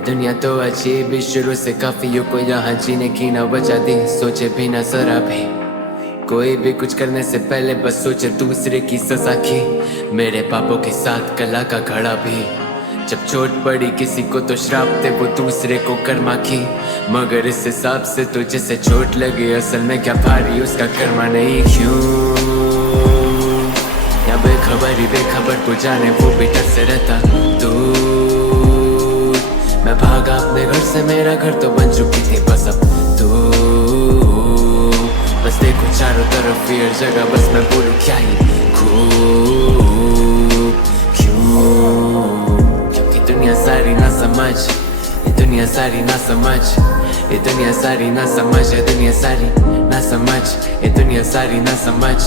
दुनिया तो अजीब ही शुरू से काफियों को यहाँ जीने की न वजह दी। सोचे भी न जरा भी, कोई भी कुछ करने से पहले बस सोचे दूसरे की सजा की। मेरे पापों के साथ कला का घड़ा भी, जब चोट पड़ी किसी को तो श्राप थे वो दूसरे को कर्मा की। मगर इस हिसाब से तो जिसे चोट लगी असल में क्या भारी उसका कर्मा नहीं। क्यों या बेखबर को जाने वो भी डर से रहता दूर। मैं भागा अपने घर से, मेरा घर तो बन चुकी थी बस अब दूर। बस देखो चारों तरफ फिर जगह, बस मैं बोलूं क्या ही खूब। क्यों? क्योंकि दुनिया सारी ना समझ, ये दुनिया सारी ना समझ, ये दुनिया सारी ना समझ, ये दुनिया सारी ना समझ, ये दुनिया सारी ना समझ,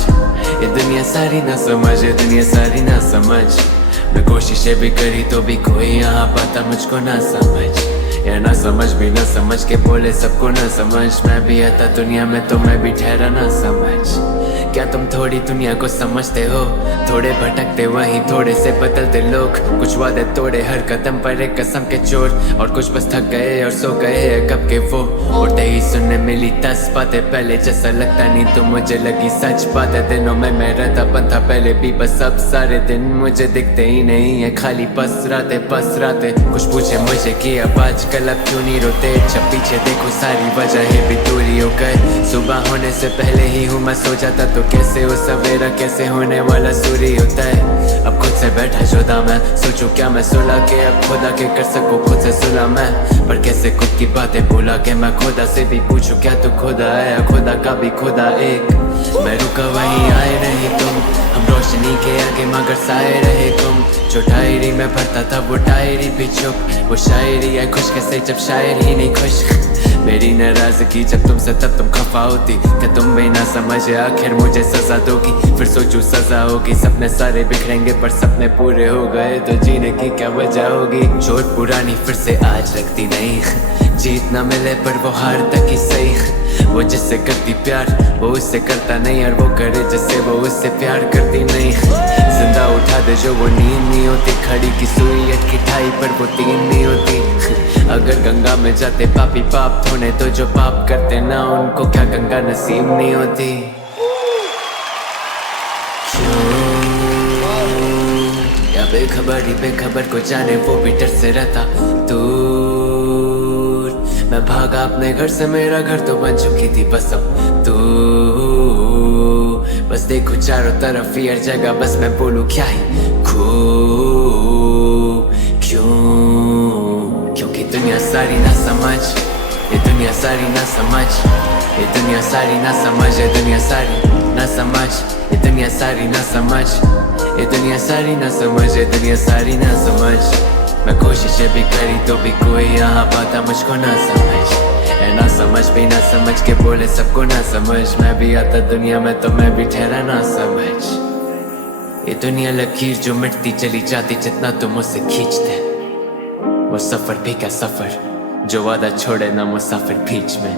ये दुनिया सारी ना समझ, ये दुनिया सारी ना समझ। मैं कोशिशें भी करी तो भी कोई यहाँ पाता मुझको ना समझ, या ना समझ भी ना समझ के बोले सबको ना समझ। मैं भी आता दुनिया में तो मैं भी ठहरा ना समझ। क्या तुम थोड़ी दुनिया को समझते हो? थोड़े भटकते वहीं थोड़े से बदलते लोग, कुछ वादे तोड़े हर कदम पर एक कसम के चोर, और कुछ बस थक गए और सो गए कब के वो। उठते ही सुनने मिली 10 बातें, पहले जैसा लगता नहीं तो मुझे लगी सच बातें। दिनों में मैं रहता बनता पहले भी, बस अब सारे दिन मुझे दिखते ही नहीं है, खाली बस रातें। कुछ पूछे मुझे कि अब आजकल अब क्यों नहीं रोते, जब पीछे देखो सारी वजह भी दूरी हो गए। सुबह होने से पहले ही हूँ मैं सो जाता, तो कैसे हो सवेरा, कैसे होने वाला सूर्य होता है। अब खुद से बैठा जोदा मैं, सोचूं क्या मैं सुलह के अब खुदा के कर सकूं खुद से सुलह मैं। पर कैसे खुद की बातें भूला के मैं खुदा से भी पूछूं क्या तू खुदा है या खुदा का भी खुदा एक। मैं रुका वहीं आए रहे तुम, हम रोशनी के आगे मगर साए रहे तुम। जो डायरी में भरता था वो डायरी भी चुप, वो शायरी है खुश कैसे जब शायर ही नहीं खुश। मेरी नाराजगी जब तुमसे तब तुम खफा होती, क्या तुम भी ना समझे आखिर मुझे सजा दोगी। फिर सोचूं सजा होगी, सपने सारे बिखरेंगे पर सपने पूरे हो गए तो जीने की क्या वजह होगी। चोट पुरानी फिर से आज लगती नहीं, जीत ना मिले पर वो हार तक ही सही। वो जिससे करती प्यार वो उससे करता नहीं, और वो करे जिससे वो उससे प्यार करती नहीं। जिंदा उठा दे जो वो नींद नहीं होती, खड़ी की सुई अटकी ठाई पर वो तीन नहीं होती। अगर गंगा में जाते पापी पाप धोने तो जो पाप करते ना उनको क्या गंगा नसीब नहीं होती। या बेखबर को जाने वो भी डर से रहता दूर। मैं भागा अपने घर से, मेरा घर तो बन चुकी थी बस अब दूर। बस देखो चारों तरफ ये जगह, बस मैं बोलूं क्या ही खूब। क्यों? क्योंकि दुनिया सारी ना समझ, ये दुनिया सारी ना समझ, ये दुनिया सारी ना समझ, ये दुनिया सारी ना समझ, ये दुनिया सारी ना समझ, ये दुनिया सारी ना समझ, ये दुनिया सारी ना समझ। मैं कोशिशें भी करी तो भी कोई यहाँ पाता मुझको ना समझ, है ना समझ भी ना समझ के बोले सबको ना समझ। मैं भी आता दुनिया में तो मैं भी ठहरा ना समझ। ये दुनिया लकीर जो मिटती चली जाती जितना तुम उससे खींचते, वो सफर भी क्या सफर जो वादा छोड़े ना मुसाफिर बीच में।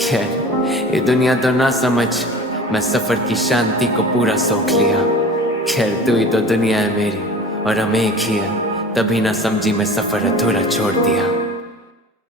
खैर ये दुनिया तो ना समझ, मैं सफर की शांति को पूरा सोख लिया। खैर तू ही तो दुनिया है मेरी और हम एक ही है, तभी ना समझी मैं सफर अधूरा छोड़ दिया।